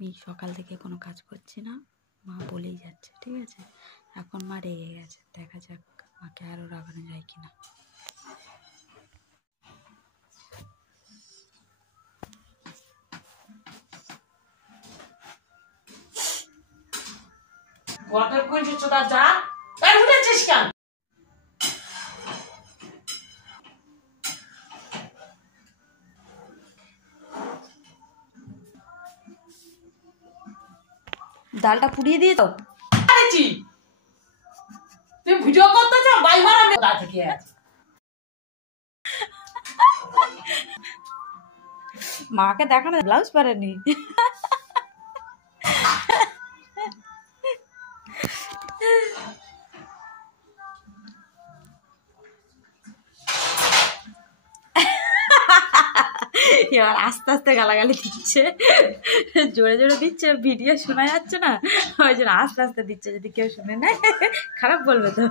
আমি সকাল থেকে কোনো কাজ করছি না, মা বলেই যাচ্ছে, ঠিক আছে। এখন মা রেগে গেছে, দেখা যাক মাকে আরও রাগানো যায় কিনা। ওয়াটার কুইন্ট চোদা যা আর উঠেছিস কেন? ডালটা পুড়িয়ে দিয়ে দাও। তুই ভিডিও করতেছ বাই মারা কোথা থেকে আছে? মাকে দেখানো ব্লাউজ পরেনি। এবার আস্তে আস্তে গালাগালি দিচ্ছে, জোরে জোরে দিচ্ছে, ভিডিও শোনা যাচ্ছে না, ওই জন্য আস্তে আস্তে দিচ্ছে, যদি কেউ শুনে নেয় খারাপ বলবে তো।